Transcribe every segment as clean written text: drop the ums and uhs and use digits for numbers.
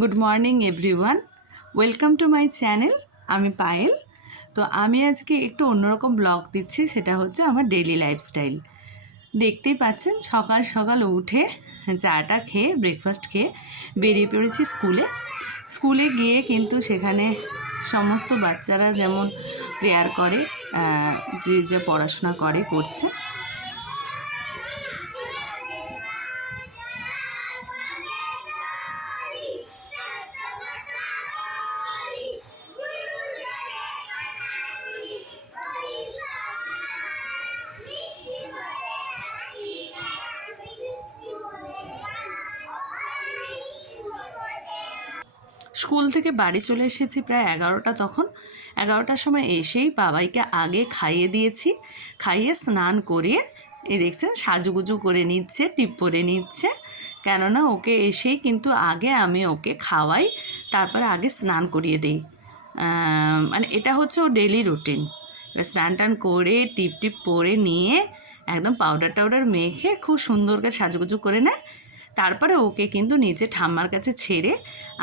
Good morning everyone, welcome to my channel. আমি পায়েল। তো আমি আজকে একটু অন্যরকম ব্লগ দিচ্ছি, সেটা হচ্ছে আমার ডেইলি লাইফস্টাইল। দেখতেই পাচ্ছেন, সকাল সকাল উঠে চাটা খেয়ে ব্রেকফাস্ট খেয়ে বেরিয়ে পড়েছি স্কুলে গিয়ে কিন্তু সেখানে সমস্ত বাচ্চারা যেমন প্রেয়ার করে, যে যা পড়াশোনা করছে। স্কুল থেকে বাড়ি চলে এসেছি প্রায় 11টা। তখন 11টার সময় এসেই বাবাইকে আগে খাইয়ে দিয়েছি। খাইয়ে স্নান করিয়ে এই দেখছেন সাজুগুজু করে নিচ্ছে, টিপ পরে নিচ্ছে। কেননা ওকে এসেই কিন্তু আগে আমি ওকে খাওয়াই, তারপরে আগে স্নান করিয়ে দিই। মানে এটা হচ্ছে ও ডেইলি রুটিন। স্নান টান করে টিপ পরে নিয়ে একদম পাউডার টাউডার মেখে খুব সুন্দর করে সাজুগুজু করে নেয়। তারপরে ওকে কিন্তু নিচে ঠাম্মার কাছে ছেড়ে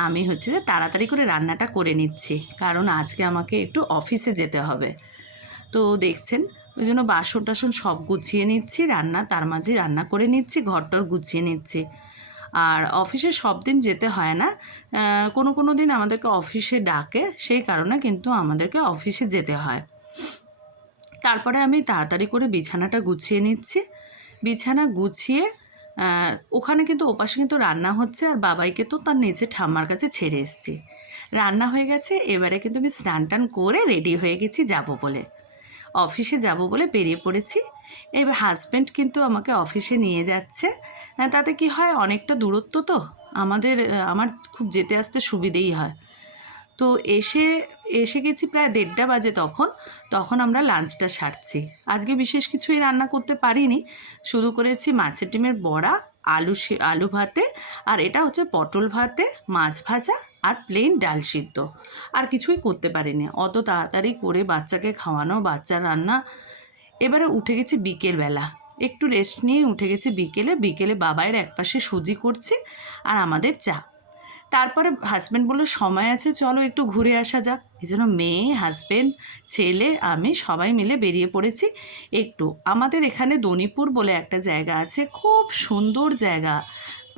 আমি হচ্ছে যে তাড়াতাড়ি করে রান্নাটা করে নিচ্ছি, কারণ আজকে আমাকে একটু অফিসে যেতে হবে। তো দেখছেন, ওই জন্য বাসন টাসন সব গুছিয়ে নিচ্ছি, তার মাঝে রান্না করে নিচ্ছি, ঘরটর গুছিয়ে নিচ্ছি। আর অফিসে সব দিন যেতে হয় না, কোনো দিন আমাদেরকে অফিসে ডাকে, সেই কারণে কিন্তু আমাদেরকে অফিসে যেতে হয়। তারপরে আমি তাড়াতাড়ি করে বিছানাটা গুছিয়ে নিচ্ছি। বিছানা গুছিয়ে ওখানে কিন্তু ওপাশে কিন্তু রান্না হচ্ছে, আর বাবাইকে তো তার নিচে ঠাম্মার কাছে ছেড়ে এসেছি। রান্না হয়ে গেছে, এবারে কিন্তু আমি স্নান টান করে রেডি হয়ে গেছি অফিসে যাব বলে বেরিয়ে পড়েছি। এবার হাজব্যান্ড কিন্তু আমাকে অফিসে নিয়ে যাচ্ছে। তাতে কি হয়, অনেকটা দূরত্ব তো আমার খুব যেতে আসতে সুবিধেই হয়। তো এসে গেছি প্রায় 1:30 বাজে। তখন আমরা লাঞ্চটা সারছি। আজকে বিশেষ কিছুই রান্না করতে পারিনি, শুধু করেছি মাছের ডিমের বড়া, আলু ভাতে, আর এটা হচ্ছে পটল ভাতে, মাছ ভাজা আর প্লেন ডাল সিদ্ধ। আর কিছুই করতে পারিনি। অত তাড়াতাড়ি করে বাচ্চাকে খাওয়ানো, বাচ্চা রান্না। এবারে উঠে গেছি বিকেলবেলা, একটু রেস্ট নিয়ে উঠে গেছি বিকেলে বাবাইয়ের একপাশে সুজি করছি আর আমাদের চা। তারপরে হাজব্যান্ড বললো সময় আছে, চলো একটু ঘুরে আসা যাক। এই জন্য মেয়ে, হাজব্যান্ড, ছেলে, আমি সবাই মিলে বেরিয়ে পড়েছি। একটু আমাদের এখানে দনিপুর বলে একটা জায়গা আছে, খুব সুন্দর জায়গা,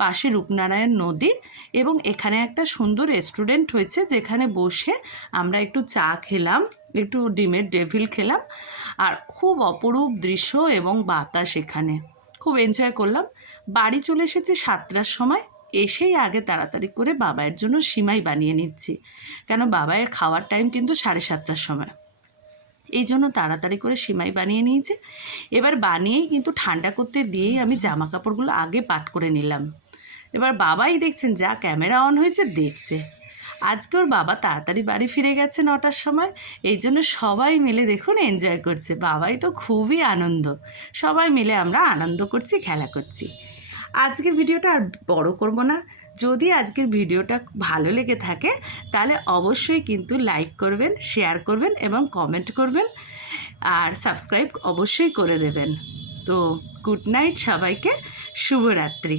পাশে রূপনারায়ণ নদী, এবং এখানে একটা সুন্দর রেস্টুরেন্ট হয়েছে, যেখানে বসে আমরা একটু চা খেলাম, একটু ডিমের ডেভিল খেলাম, আর খুব অপরূপ দৃশ্য এবং বাতাস, এখানে খুব এনজয় করলাম। বাড়ি চলে এসেছি 7টার সময়। এসেই আগে তাড়াতাড়ি করে বাবাইয়ের জন্য সিমাই বানিয়ে নিচ্ছি, কেন বাবাইয়ের খাওয়ার টাইম কিন্তু 7:30টার সময়। এই জন্য তাড়াতাড়ি করে সিমাই বানিয়ে নিয়েছি। এবার বানিয়েই কিন্তু ঠান্ডা করতে দিয়েই আমি জামা কাপড়গুলো আগে পাট করে নিলাম। এবার বাবাই দেখছেন, যা ক্যামেরা অন হয়েছে দেখছে। আজকে ওর বাবা তাড়াতাড়ি বাড়ি ফিরে গেছে 9টার সময়, এই জন্য সবাই মিলে দেখুন এনজয় করছে। বাবাই তো খুবই আনন্দ, সবাই মিলে আমরা আনন্দ করছি, খেলা করছি। আজকের ভিডিওটা আর বড় করব না। যদি আজকের ভিডিওটা ভালো লেগে থাকে তাহলে অবশ্যই কিন্তু লাইক করবেন, শেয়ার করবেন এবং কমেন্ট করবেন, আর সাবস্ক্রাইব অবশ্যই করে দেবেন। তো গুড নাইট সবাইকে, শুভরাত্রি।